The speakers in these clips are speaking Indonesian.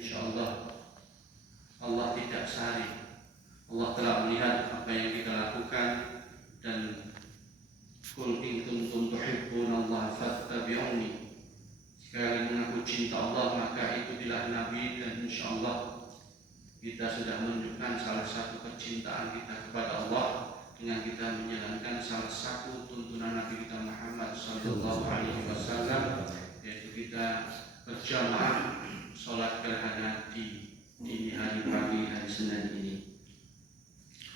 Insyaallah Allah tidak sehari. Allah telah melihat apa yang kita lakukan, dan qul in kuntum tuhibbunallaha fattabi'uni. Jika mengaku cinta Allah, maka ikutilah Nabi, dan insyaallah kita sudah menunjukkan salah satu kecintaan kita kepada Allah dengan kita menjalankan salah satu tuntunan Nabi kita Muhammad sallallahu alaihi wasallam, yaitu kita berjamaah sholat gerhana di dini hari pagi hari Senin ini.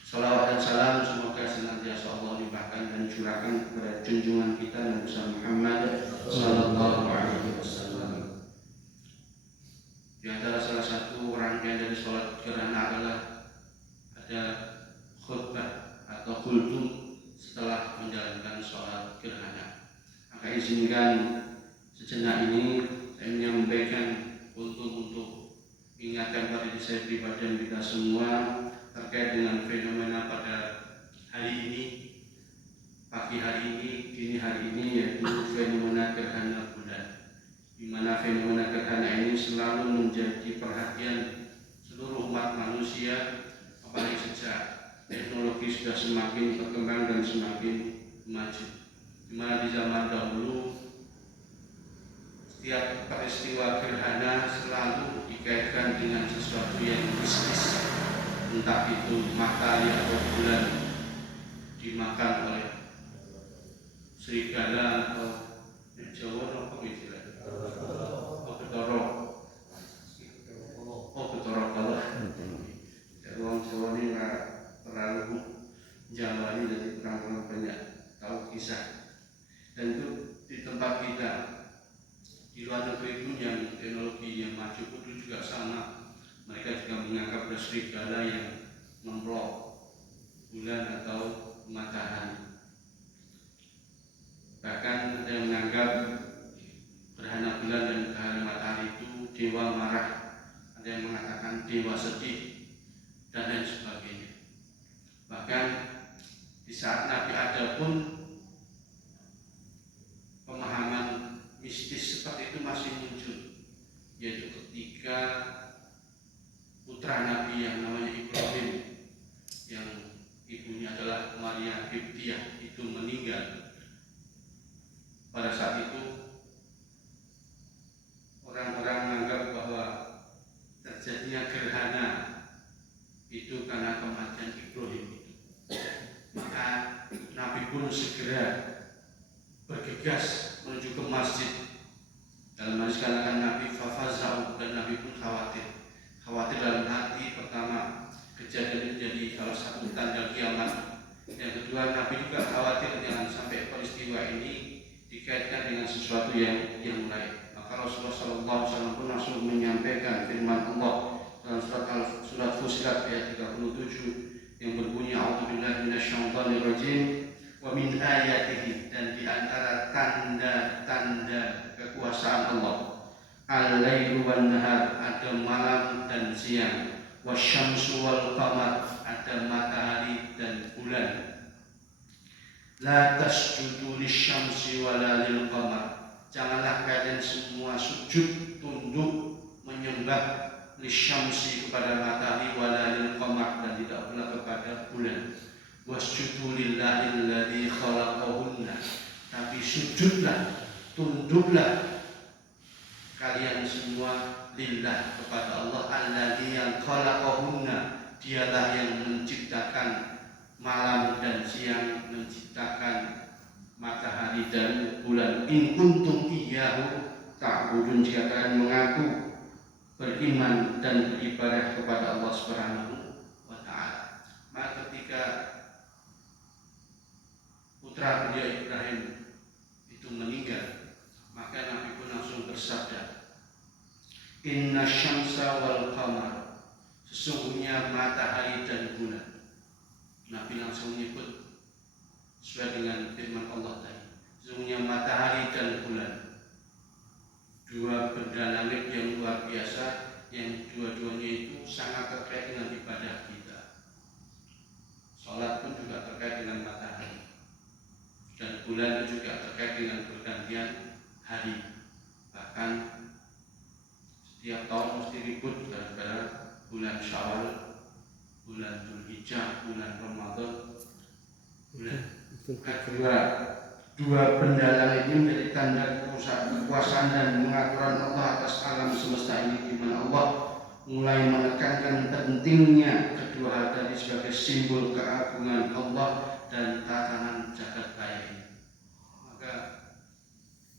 Salawat dan salam semoga senantiasa Allah limpahkan dan curahkan kepada junjungan kita Nabi Muhammad sallallahu alaihi wasallam. Di antara salah satu rangkaian dari sholat gerhana adalah ada khutbah atau khultum setelah menjalankan sholat gerhana. Maka izinkan sejenak ini saya menyampaikan untuk mengingatkan pada diri saya pribadi dan kita semua terkait dengan fenomena pada hari ini, pagi hari ini, dini hari ini, yaitu fenomena gerhana bulan, di mana fenomena gerhana ini selalu menjadi perhatian seluruh umat manusia, apalagi sejak teknologi sudah semakin berkembang dan semakin maju. Di mana di zaman dahulu setiap peristiwa gerhana selalu dikaitkan dengan sesuatu yang mistis, entah itu matahari atau bulan dimakan oleh serigala atau Jawa apa istilahnya? Betoro kalau orang Jawa ini terlalu Jawa ini jadi kurang banyak tahu kisah. Dan itu di tempat kita di luar negeri pun yang teknologi yang maju pun juga sama, mereka juga menganggap ada serigala yang memblok bulan atau matahari. Bahkan ada yang menganggap gerhana bulan dan gerhana matahari itu dewa marah, ada yang mengatakan dewa sedih, dan lain sebagainya. Bahkan di saat Nabi ada pun pemahaman mistis seperti itu masih muncul, yaitu ketika putra Nabi yang namanya Ibrahim, yang ibunya adalah Maria Qibtiyah, itu meninggal. Pada saat itu orang-orang menganggap bahwa terjadinya gerhana itu karena kematian Ibrahim. Maka Nabi pun segera bergegas menuju ke masjid. Dalam hadis katakan Nabi fafazau, dan Nabi pun khawatir dalam hati. Pertama, kejadian ini jadi salah satu tanda kiamat. Yang kedua, Nabi juga khawatir jangan sampai peristiwa ini dikaitkan dengan sesuatu yang lain. Maka Rasulullah SAW pun langsung menyampaikan firman Allah dalam surat Fussilat ayat 37 yang berbunyi a'udzubillahi minasyaitonirrajim wa min ayatihi, dan di antara tanda-tanda kekuasaan Allah al-lailu wan nahar, ada malam dan siang, wasyamsu wal qamar, ada matahari dan bulan. La tasjudu lisyamsi wala lil qamar, janganlah kalian semua sujud tunduk menyembah lisyamsi kepada matahari wala lil qamar, dan tidak pula kepada bulan. Wasjudu lillahi alladzi khalaqahunna, tapi sujudlah, tunduklah kalian semua lillah, kepada Allah alladzi yang khalaqahunna, dialah yang menciptakan malam dan siang, menciptakan matahari dan bulan. In kuntum iyyahu ta'budun, jika kalian mengaku beriman dan beribadah kepada Allah Subhanahu wa ta'ala. Maka ketika putra beliau Ibrahim itu meninggal, maka Nabi pun langsung bersabda, inna syamsa wal qamar, sesungguhnya matahari dan bulan. Nabi langsung menyebut sesuai dengan firman Allah tadi, sesungguhnya matahari dan bulan, dua benda langit yang luar biasa, yang dua-duanya itu sangat terkait dengan ibadah kita. Sholat pun juga terkait dengan matahari, dan bulan juga terkait dengan pergantian hari. Bahkan setiap tahun mesti ribut Syawal, bulan Dzulhijjah, bulan Ramadan, bulan dua benda langit ini menjadi tanda kekuasaan dan pengaturan Allah atas alam semesta ini, di mana Allah mulai menekankan pentingnya kedua hal tadi sebagai simbol keagungan Allah dan tatanan jagat raya ini. Maka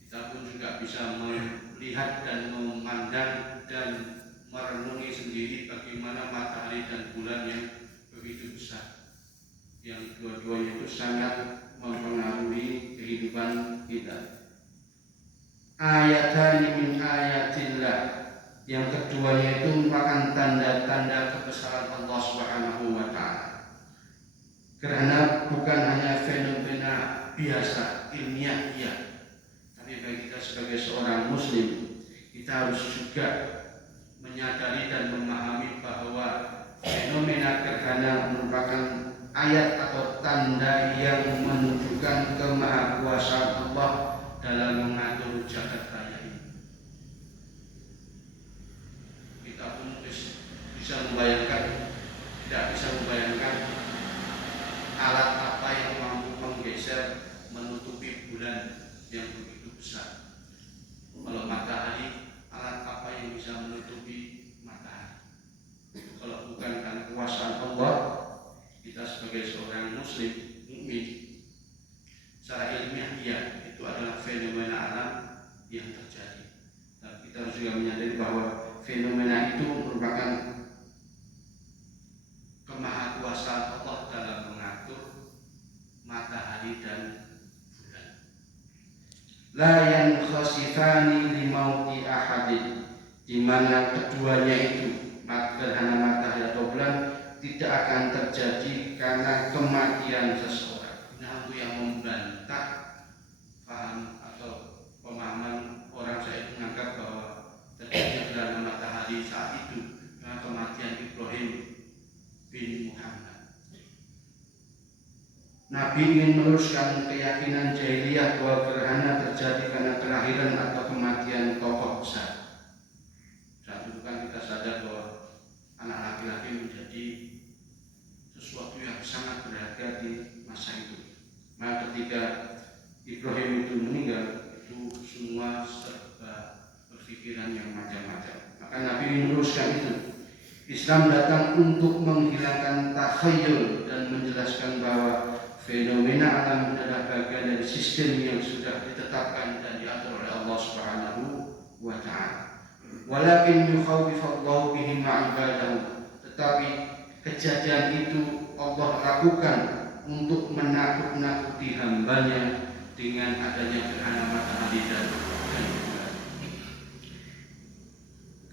kita pun juga bisa melihat dan memandang dan merenungi sendiri bagaimana matahari dan bulan yang begitu besar, yang dua-duanya itu sangat mempengaruhi kehidupan kita. Ayatani min ayatillah, yang keduanya itu merupakan tanda-tanda kebesaran Allah Subhanahu wa ta'ala. Karena bukan hanya fenomena biasa, ilmiah, iya, tapi bagi kita sebagai seorang muslim, kita harus juga menyadari dan memahami bahwa fenomena gerhana merupakan ayat atau tanda yang menunjukkan kemahakuasaan Allah dalam mengatur jagat raya ini. Kita pun bisa membayangkan, tidak bisa membayangkan alat apa yang mampu menggeser, menutupi bulan yang begitu besar. Kalau matahari, alat apa yang bisa menutupi matahari? Kalau bukan karena kekuasaan Allah, kita sebagai seorang muslim, mukmin, secara ilmiah iya, itu adalah fenomena alam yang terjadi. Dan kita harus juga menyadari bahwa fenomena itu merupakan kemahakuasaan Allah dalam mengatur matahari dan bulan. La yankhasifani limauti ahadin, di mana keduanya itu, gerhana matahari atau bulan, tidak akan terjadi karena kematian seseorang. Nah, itu yang membantah paham atau pemahaman orang saya menganggap bahwa terjadi gerhana matahari saat itu karena kematian Ibrahim bin Muhammad. Nabi ingin meluruskan keyakinan jahiliyah bahwa gerhana terjadi karena kelahiran atau kematian tokoh besar. Saat itu kan kita sadar bahwa anak laki-laki menjadi sesuatu yang sangat berharga di masa itu. Maka ketika Ibrahim itu meninggal, itu semua serba berpikiran yang macam-macam. Maka Nabi ingin meluruskan itu. Islam datang untuk menghilangkan takhayul dan menjelaskan bahwa fenomena alam adalah bagian dari sistem yang sudah ditetapkan dan diatur oleh Allah Subhanahu wa ta'ala. Walakin yukhawifallahu bihi ma'ibadahu, tetapi kejadian itu Allah lakukan untuk menakut-nakuti hambanya dengan adanya gerhana matahari dan bulan.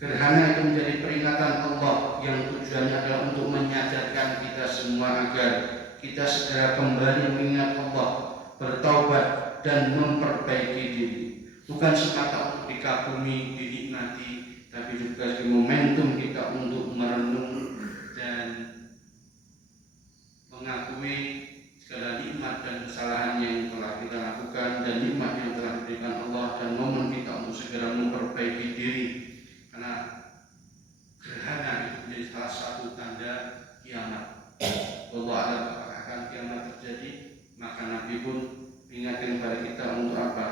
Gerhana itu menjadi peringatan Allah yang tujuannya adalah untuk menyadarkan kita semua agar kita segera kembali mengingat Allah, bertaubat dan memperbaiki diri. Bukan semata untuk dikagumi, dinikmati, tapi juga sebagai momentum kita untuk merenung dan mengakui segala nikmat dan kesalahan yang telah kita lakukan dan nikmat yang telah diberikan Allah, dan momen kita untuk segera memperbaiki diri. Karena gerhana itu menjadi salah satu tanda kiamat. Allah akan kiamat terjadi, maka Nabi pun ingatkan kepada kita untuk apa?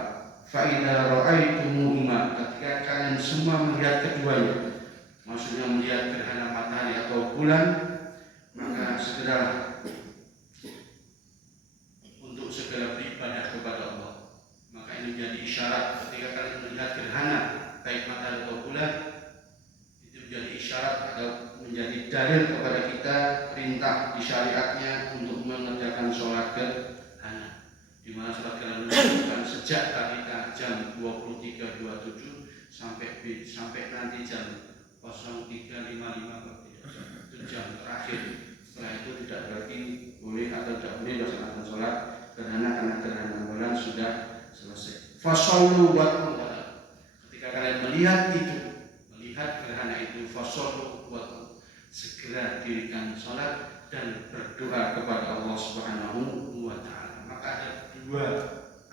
Fa'idha ra'aitumuhuma, ketika kalian semua melihat keduanya, maksudnya melihat gerhana matahari atau bulan, maka segera untuk segera beribadah kepada Allah. Maka ini menjadi isyarat ketika kalian melihat gerhana baik matahari atau bulan, itu menjadi isyarat atau menjadi dalil kepada kita perintah di syariatnya untuk mengerjakan sholat gerhana, di mana sholat gerhana dilakukan sejak tadi jam 23.27 sampai nanti jam 03.55, itu jam terakhir. Setelah itu tidak lagi boleh atau tidak boleh melaksanakan sholat gerhana karena gerhana bulan sudah selesai. Fasallu wa ketika kalian melihat itu, melihat gerhana itu, fasallu wa segera dirikan sholat dan berdoa kepada Allah Subhanahu wa ta'ala. Maka ada dua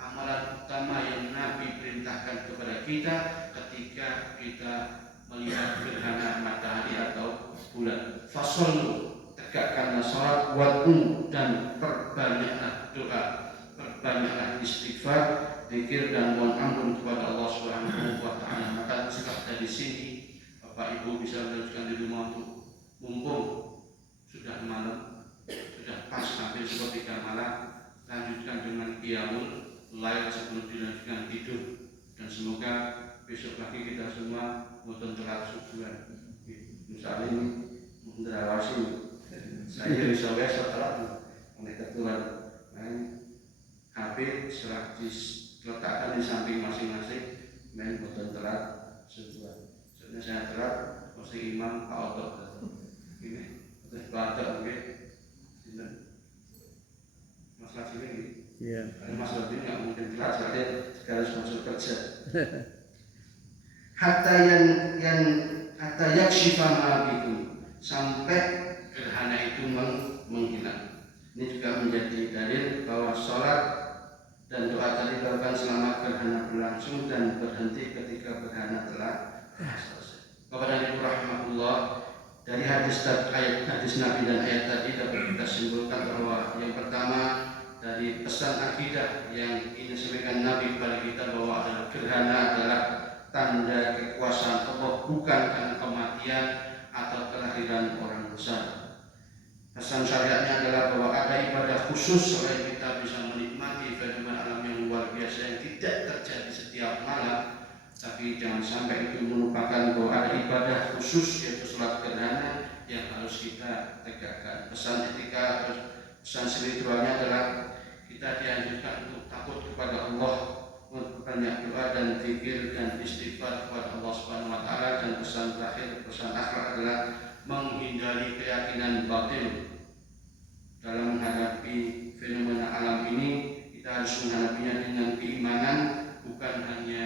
amalan utama yang Nabi perintahkan kepada kita ketika kita melihat gerhana matahari atau bulan. fasallu, tegakkanlah salat, wad'u, dan perbanyaklah doa, perbanyaklah istighfar, zikir dan mohon ampun kepada Allah Subhanahu wa taala. Maka sikap dari sini Bapak Ibu bisa melanjutkan di rumah untuk mumpung sudah malam, sudah pas hampir sepertiga malam, lanjutkan dengan qiyamul lail sebelum dilanjutkan tidur, dan semoga besok pagi kita semua mboten telat subuhan. Misalnya ini mendrawasi saya bisa setelah oleh keturunan HP setelah diletakkan di samping masing-masing, main mboten telat subuhan. Soalnya saya telat, pasti imam Pak Oto ini terus Pak Oto mungkin Mas Lajim ini. Iya. Mas Lajim nggak mungkin telat, soalnya harus masuk kerja. Hatta yakshifa ma bikum, sampai gerhana itu menghilang. Ini juga menjadi dalil bahwa sholat dan doa tadi dilakukan selama gerhana berlangsung dan berhenti ketika gerhana telah selesai. Kepada Ibu rahmatullah, dari hadis Nabi dan ayat tadi dapat kita simpulkan bahwa yang pertama dari pesan akidah yang ini disampaikan Nabi kepada kita bahwa adalah gerhana adalah tanda kekuasaan Allah, bukan karena kematian atau kelahiran orang besar. Pesan syariatnya adalah bahwa ada ibadah khusus selain kita bisa menikmati fenomena alam yang luar biasa yang tidak terjadi setiap malam, tapi jangan sampai itu melupakan bahwa ada ibadah khusus yaitu sholat gerhana yang harus kita tegakkan. Pesan etika, pesan spiritualnya adalah kita dianjurkan untuk takut kepada Allah, banyak doa dan zikir dan istighfar kepada Allah Subhanahu wa taala. Dan pesan terakhir, pesan akhlak adalah menghindari keyakinan batil. Dalam menghadapi fenomena alam ini, kita harus menghadapinya dengan keimanan, bukan hanya